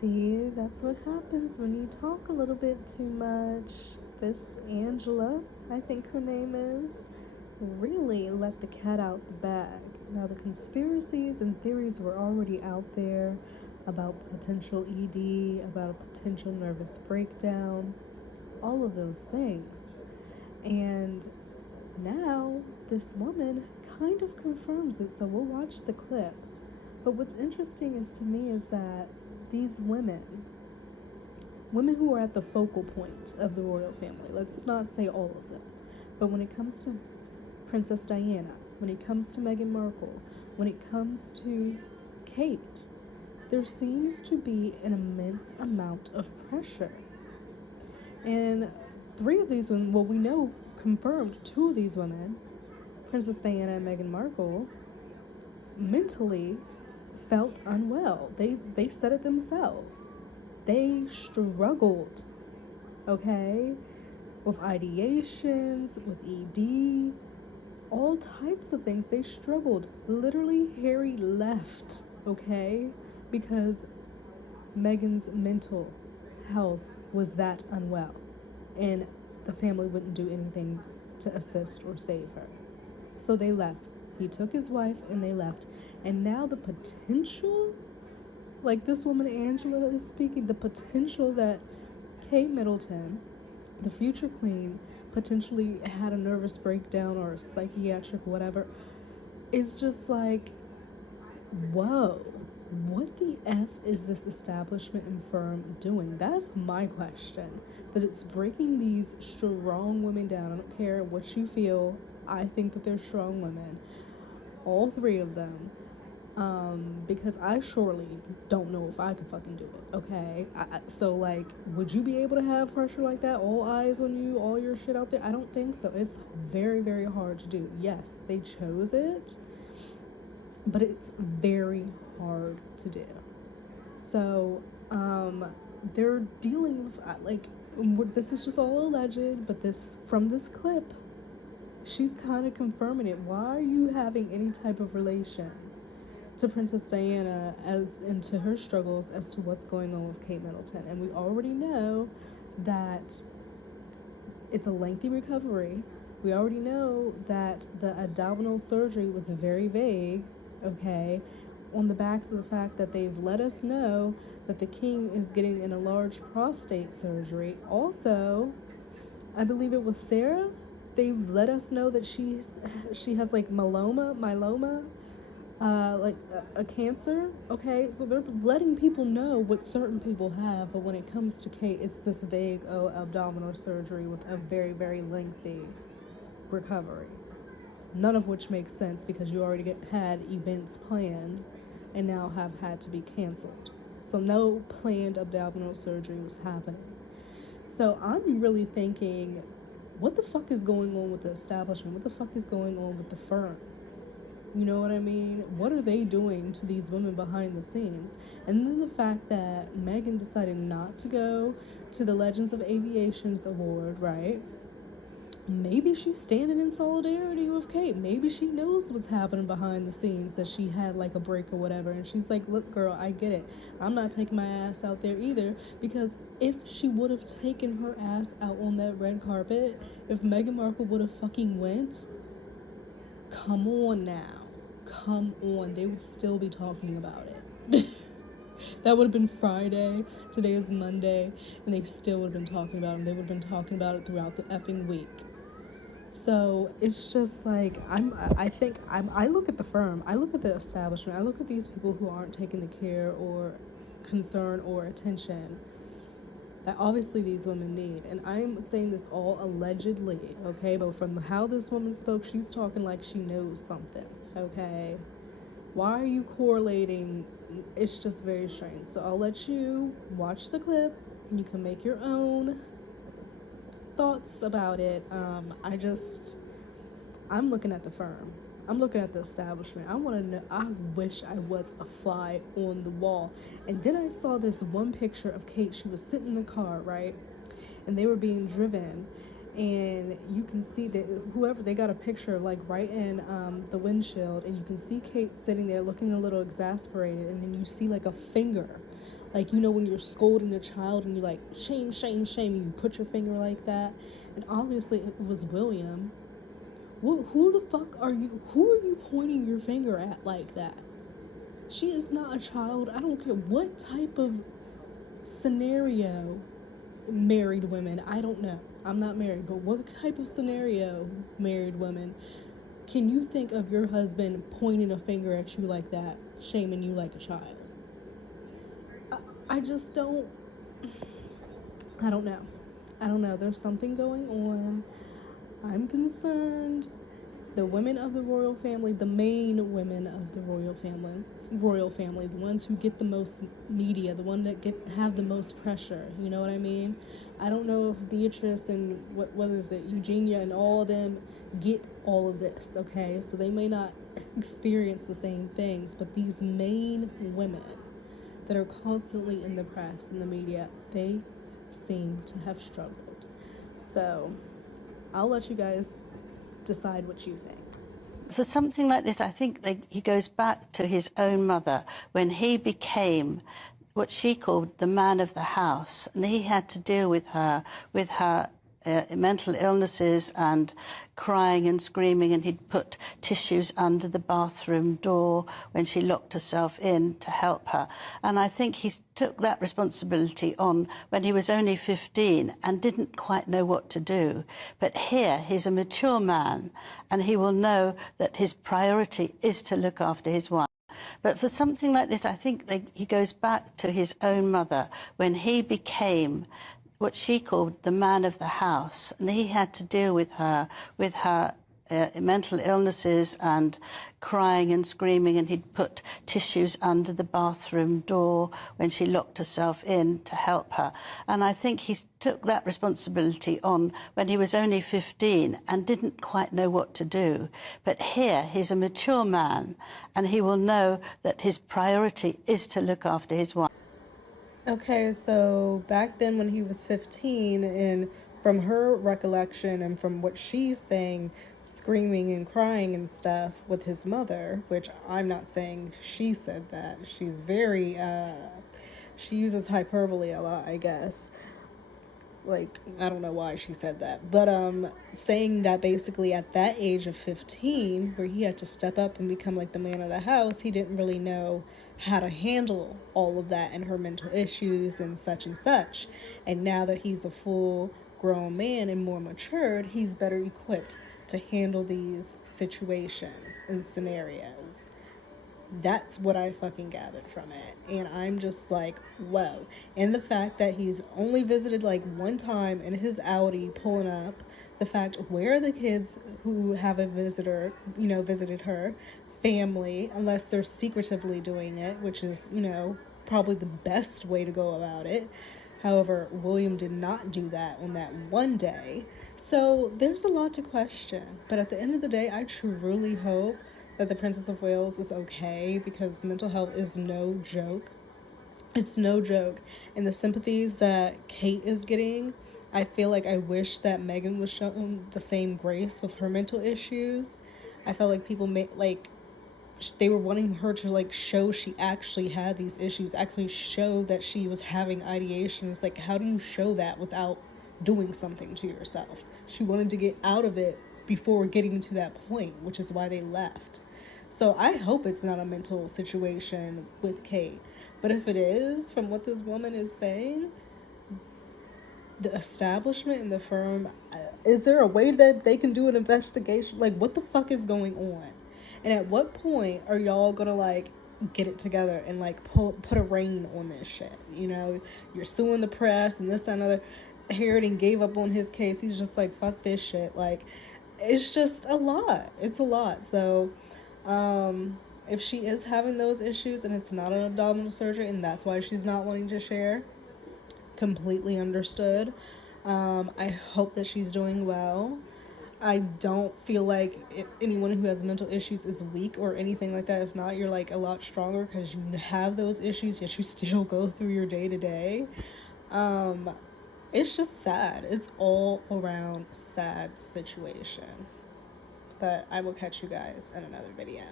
See, that's what happens when you talk a little bit too much. This Angela, I think her name is, really let the cat out the bag. Now, the conspiracies and theories were already out there about potential ED, about a potential nervous breakdown, all of those things. And now, this woman kind of confirms it, so we'll watch the clip. But what's interesting is to me is that these women who are at the focal point of the royal family, let's not say all of them, but when it comes to Princess Diana, when it comes to Meghan Markle, when it comes to Kate, there seems to be an immense amount of pressure. And three of these women, well, we know confirmed two of these women, Princess Diana and Meghan Markle, mentally felt unwell. They said it themselves. They struggled, okay, with ideations, with ED, all types of things. They struggled. Literally, Harry left, okay, because Meghan's mental health was that unwell, and the family wouldn't do anything to assist or save her. So they left. He took his wife and they left. And now the potential, like this woman Angela is speaking, the potential that Kate Middleton, the future queen, potentially had a nervous breakdown or a psychiatric whatever, is just like, whoa, what the F is this establishment and firm doing? That's my question. That it's breaking these strong women down. I don't care what you feel. I think that they're strong women. All three of them. Because I surely don't know if I could fucking do it, okay? So, like, would you be able to have pressure like that? All eyes on you, all your shit out there? I don't think so. It's very, very hard to do. Yes, they chose it, but it's very hard to do. So, they're dealing with, like, this is just all alleged, but from this clip, she's kind of confirming it. Why are you having any type of relation to Princess Diana as into her struggles as to what's going on with Kate Middleton? And we already know that it's a lengthy recovery. We already know that the abdominal surgery was very vague, okay, on the backs of the fact that they've let us know that the king is getting an enlarged prostate surgery. Also, I believe it was Sarah. They let us know that she has like myeloma, like a cancer. Okay, so they're letting people know what certain people have, but when it comes to Kate, it's this vague abdominal surgery with a very, very lengthy recovery. None of which makes sense because you already had events planned and now have had to be canceled. So no planned abdominal surgery was happening. So I'm really thinking, what the fuck is going on with the establishment? What the fuck is going on with the firm? You know what I mean? What are they doing to these women behind the scenes? And then the fact that Meghan decided not to go to the Legends of Aviation's award, right? Maybe she's standing in solidarity with Kate. Maybe she knows what's happening behind the scenes, that she had like a break or whatever. And she's like, look, girl, I get it. I'm not taking my ass out there either. Because if she would have taken her ass out on that red carpet, if Meghan Markle would have fucking went, come on now. Come on. They would still be talking about it. That would have been Friday. Today is Monday. And they still would have been talking about it. And they would have been talking about it throughout the effing week. So it's just like I look at the firm, I look at the establishment, I look at these people who aren't taking the care or concern or attention that obviously these women need. And I'm saying this all allegedly, okay? But from how this woman spoke, she's talking like she knows something, okay? Why are you correlating? It's just very strange. So I'll let you watch the clip. You can make your own thoughts about it. I'm looking at the firm. I'm looking at the establishment. I want to know. I wish I was a fly on the wall. And then I saw this one picture of Kate. She was sitting in the car, right? And they were being driven. And you can see that whoever, they got a picture like right in the windshield. And you can see Kate sitting there looking a little exasperated. And then you see like a finger Like, you know, when you're scolding a child and you're like, shame, shame, shame, and you put your finger like that. And obviously it was William. Who the fuck are you? Who are you pointing your finger at like that? She is not a child. I don't care what type of scenario. Married women, I don't know. I'm not married, but what type of scenario, married women, can you think of your husband pointing a finger at you like that, shaming you like a child? I just don't. I don't know. I don't know. There's something going on. I'm concerned. The women of the royal family, the main women of the royal family, the ones who get the most media, the one that have the most pressure. You know what I mean? I don't know if Beatrice and what is it, Eugenia and all of them get all of this. Okay, so they may not experience the same things, but these main women that are constantly in the press and the media, they seem to have struggled. So I'll let you guys decide what you think. For something like that, I think that he goes back to his own mother when he became what she called the man of the house, and he had to deal with her mental illnesses and crying and screaming, and he'd put tissues under the bathroom door when she locked herself in to help her. And I think he took that responsibility on when he was only 15 and didn't quite know what to do. But here, he's a mature man, and he will know that his priority is to look after his wife. But for something like that, I think that he goes back to his own mother when he became what she called the man of the house, and he had to deal with her mental illnesses and crying and screaming, and he'd put tissues under the bathroom door when she locked herself in to help her. And I think he took that responsibility on when he was only 15 and didn't quite know what to do. But here, he's a mature man, and he will know that his priority is to look after his wife. Okay, so back then when he was 15, and from her recollection and from what she's saying, screaming and crying and stuff with his mother, which I'm not saying she said that. She's very, she uses hyperbole a lot, I guess. Like, I don't know why she said that. But, saying that basically at that age of 15, where he had to step up and become like the man of the house, he didn't really know how to handle all of that and her mental issues and such and such. And now that he's a full grown man and more matured, he's better equipped to handle these situations and scenarios. That's what I fucking gathered from it. And I'm just like, whoa. And the fact that he's only visited like one time in his Audi pulling up, the fact, where are the kids who have a visitor, visited her family, unless they're secretively doing it, which is, probably the best way to go about it. However, William did not do that on that one day. So there's a lot to question. But at the end of the day, I truly hope that the Princess of Wales is okay, because mental health is no joke. It's no joke. And the sympathies that Kate is getting, I feel like I wish that Meghan was shown the same grace with her mental issues. I felt like people they were wanting her to like show she actually had these issues, actually show that she was having ideations. Like, how do you show that without doing something to yourself? She wanted to get out of it before getting to that point, which is why they left. So I hope it's not a mental situation with Kate. But if it is, from what this woman is saying, the establishment and the firm, is there a way that they can do an investigation? Like, what the fuck is going on? And at what point are y'all gonna like get it together and like put a rein on this shit? You're suing the press and this, that, and other. Harridan gave up on his case. He's just like, fuck this shit. Like, it's just a lot. It's a lot. So, if she is having those issues and it's not an abdominal surgery and that's why she's not wanting to share, completely understood. I hope that she's doing well. I don't feel like anyone who has mental issues is weak or anything like that. If not, you're like a lot stronger because you have those issues, yet you still go through your day to day. It's just sad. It's all around sad situation. But I will catch you guys in another video.